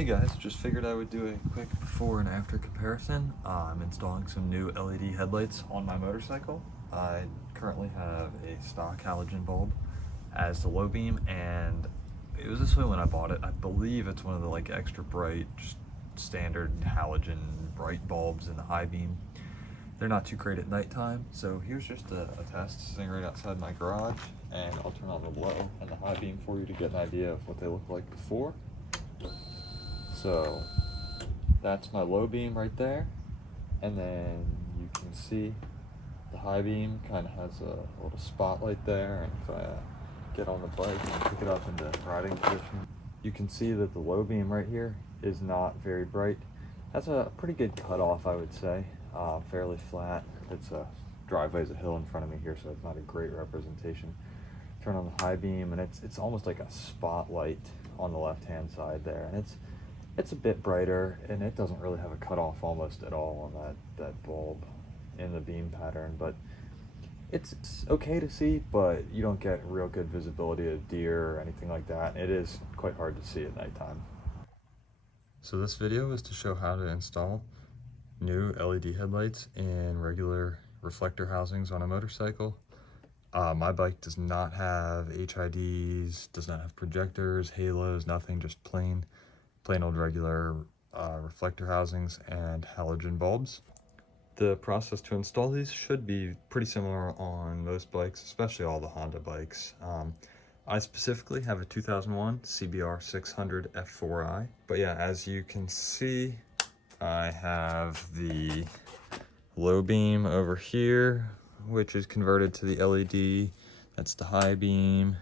Hey guys, just figured I would do a quick before and after comparison. I'm installing some new LED headlights on my motorcycle. I currently have a stock halogen bulb as the low beam, and it was this way when I bought it. I believe it's one of the like extra bright, just standard halogen bright bulbs in the high beam. They're not too great at nighttime, so here's just a test sitting right outside my garage, and I'll turn on the low and the high beam for you to get an idea of what they look like before. So that's my low beam right there, and then you can see the high beam kind of has a little spotlight there, and if I get on the bike and pick it up into riding position, you can see that the low beam right here is not very bright. Has a pretty good cutoff, I would say, fairly flat. It's a driveway's a hill in front of me here, so it's not a great representation. Turn on the high beam, and it's almost like a spotlight on the left hand side there, and it's a bit brighter, and it doesn't really have a cutoff almost at all on that bulb in the beam pattern, but it's okay to see, but you don't get real good visibility of deer or anything like that. It is quite hard to see at nighttime. So this video is to show how to install new LED headlights in regular reflector housings on a motorcycle. My bike does not have HIDs, does not have projectors, halos, nothing, just plain old regular reflector housings and halogen bulbs. The process to install these should be pretty similar on most bikes, especially all the Honda bikes. I specifically have a 2001 CBR600 F4i, but yeah, as you can see, I have the low beam over here, which is converted to the LED. That's the high beam.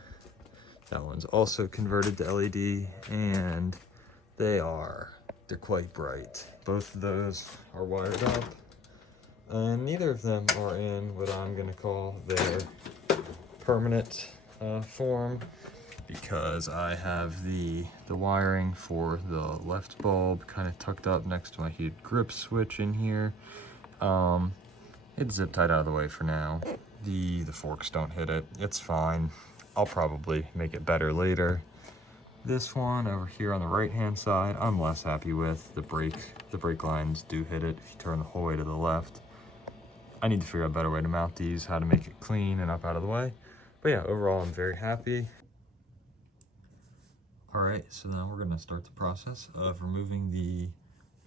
That one's also converted to LED, and they're quite bright. Both of those are wired up, and neither of them are in what I'm gonna call their permanent form, because I have the wiring for the left bulb kind of tucked up next to my heated grip switch in here. It's zip tied out of the way for now. The forks don't hit it. It's fine. I'll probably make it better later. This one over here on the right hand side, I'm less happy with. The brake lines do hit it if you turn the whole way to the left. I need to figure out a better way to mount these, how to make it clean and up out of the way. But yeah, overall I'm very happy. All right, so now we're gonna start the process of removing the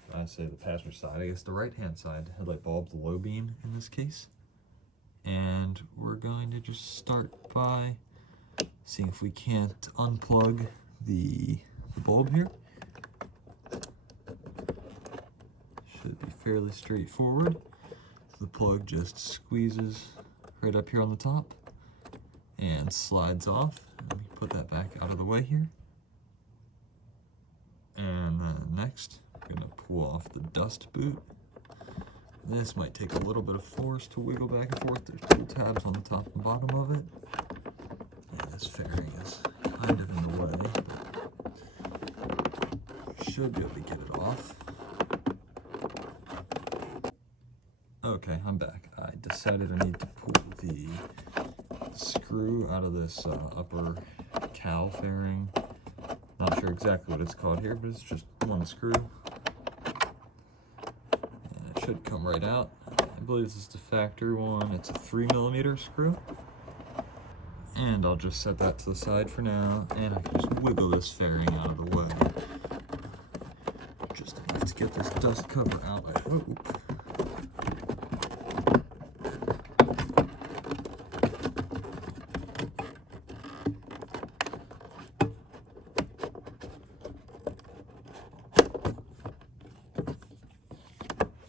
passenger side, I guess the right hand side headlight bulb, the low beam in this case. And we're going to just start by seeing if we can't unplug the bulb here. Should be fairly straightforward. The plug just squeezes right up here on the top and slides off. Let me put that back out of the way here. And then next, I'm gonna pull off the dust boot. This might take a little bit of force to wiggle back and forth. There's two tabs on the top and bottom of it. Yeah, this fairing is kind of in the way, but should be able to get it off. Okay, I'm back. I decided I need to pull the screw out of this upper cowl fairing. Not sure exactly what it's called here, but it's just one screw. And it should come right out. I believe this is the factory one. It's a 3mm screw. And I'll just set that to the side for now, and I can just wiggle this fairing out of the way. Just enough to get this dust cover out, I hope.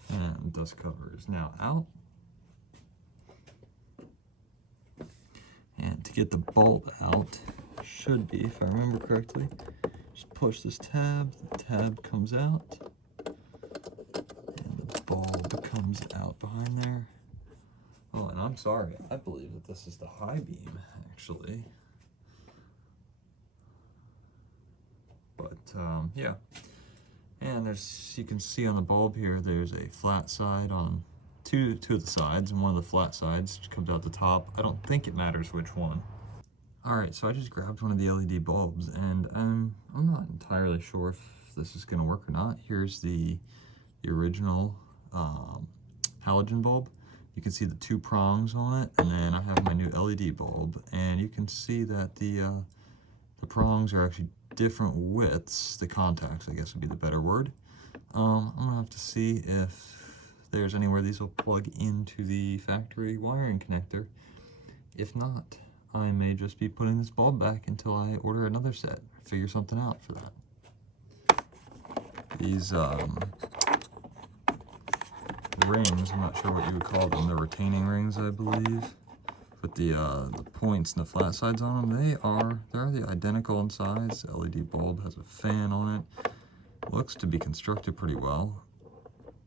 And dust cover is now out. And to get the bulb out, should be, if I remember correctly, just push this tab, the tab comes out, and the bulb comes out behind there. Oh, and I'm sorry, I believe that this is the high beam, actually. But, yeah. And you can see on the bulb here, there's a flat side on two of the sides, and one of the flat sides comes out the top. I don't think it matters which one. All right, so I just grabbed one of the LED bulbs, and I'm not entirely sure if if this is going to work or not. Here's the original halogen bulb. You can see the 2 prongs on it, and then I have my new LED bulb, and you can see that the prongs are actually different widths. The contacts, I guess, would be the better word. I'm gonna have to see if there's anywhere these will plug into the factory wiring connector. If not, I may just be putting this bulb back until I order another set, figure something out for that. These rings, I'm not sure what you would call them, they're retaining rings, I believe. But the points and the flat sides on them, they're the identical in size. The LED bulb has a fan on it. Looks to be constructed pretty well.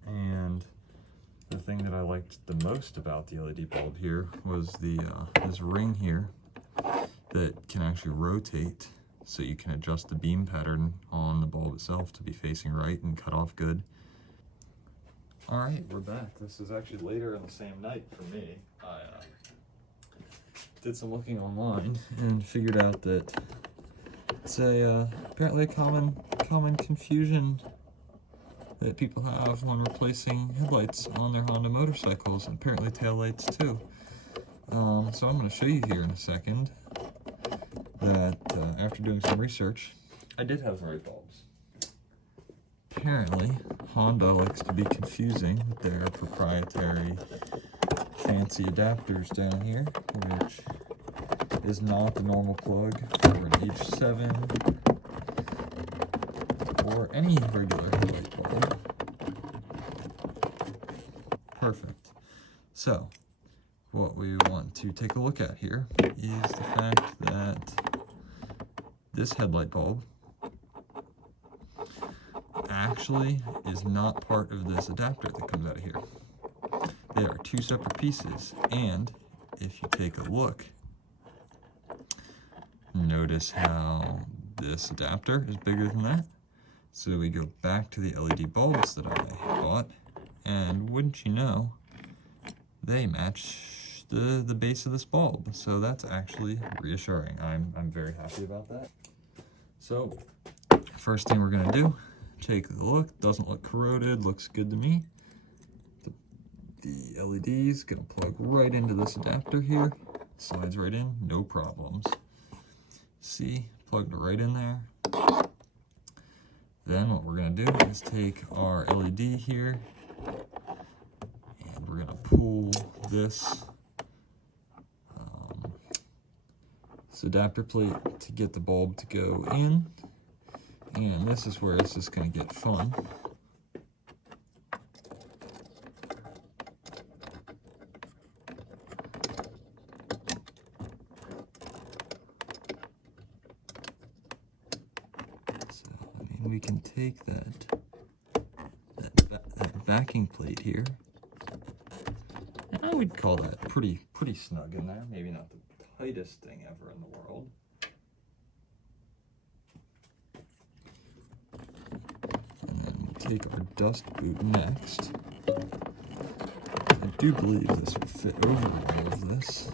And the thing that I liked the most about the LED bulb here was the this ring here that can actually rotate, so you can adjust the beam pattern on the bulb itself to be facing right and cut off good. All right, we're back. This is actually later in the same night for me. I did some looking online and figured out that it's apparently a common confusion that people have when replacing headlights on their Honda motorcycles, and apparently taillights too. So I'm going to show you here in a second that after doing some research, I did have the right bulbs. Apparently, Honda likes to be confusing with their proprietary fancy adapters down here, which is not the normal plug for an H7 or any regular headlight bulb. Perfect. So, what we want to take a look at here is the fact that this headlight bulb actually is not part of this adapter that comes out of here. They are 2 separate pieces, and if you take a look, notice how this adapter is bigger than that. So we go back to the LED bulbs that I bought, and wouldn't you know, they match the base of this bulb. So that's actually reassuring. I'm very happy about that. So first thing we're gonna do, take a look. Doesn't look corroded, looks good to me. The LED's gonna plug right into this adapter here. Slides right in, no problems. See, plugged right in there. Then what we're gonna do is take our LED here, and we're gonna pull this adapter plate to get the bulb to go in. And this is where this is gonna get fun. We can take that backing plate here, and I would call that pretty snug in there. Maybe not the tightest thing ever in the world. And then we take our dust boot next. I do believe this will fit over all of this.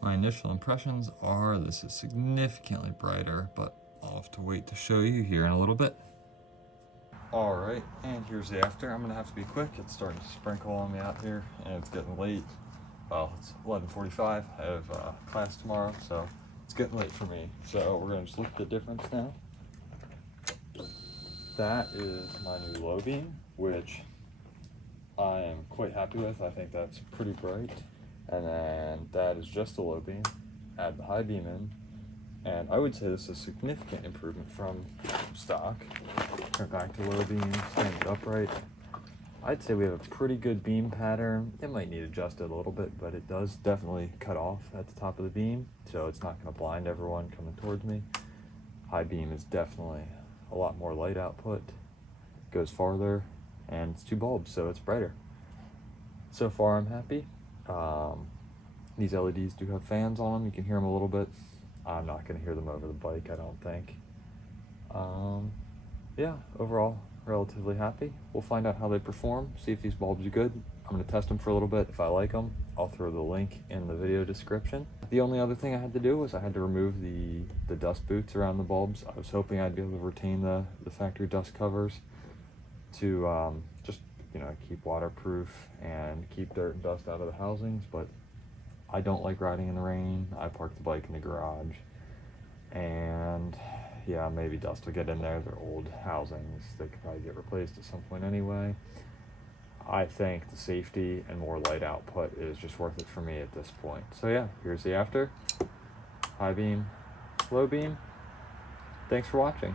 My initial impressions are this is significantly brighter, but I'll have to wait to show you here in a little bit. Alright, and here's the after. I'm gonna have to be quick. It's starting to sprinkle on me out here, and it's getting late. Well, it's 11:45. I have class tomorrow, so it's getting late for me. So we're gonna just look at the difference now. That is my new low beam, which I am quite happy with. I think that's pretty bright. And then that is just a low beam. Add the high beam in, and I would say this is a significant improvement from stock. Turn back to low beam, stand it upright. I'd say we have a pretty good beam pattern. It might need adjusted a little bit, but it does definitely cut off at the top of the beam, so it's not going to blind everyone coming towards me. High beam is definitely a lot more light output, goes farther, and it's 2 bulbs, so it's brighter. So far I'm happy. These LEDs do have fans on them. You can hear them a little bit. I'm not going to hear them over the bike, I don't think. Yeah, overall, relatively happy. We'll find out how they perform, see if these bulbs are good. I'm gonna test them for a little bit. If I like them, I'll throw the link in the video description. The only other thing I had to do was I had to remove the dust boots around the bulbs. I was hoping I'd be able to retain the factory dust covers to just, you know, keep waterproof and keep dirt and dust out of the housings, but I don't like riding in the rain. I parked the bike in the garage, and yeah, maybe dust will get in there. They're old housings. They could probably get replaced at some point anyway. I think the safety and more light output is just worth it for me at this point. So yeah, here's the after. High beam, low beam. Thanks for watching.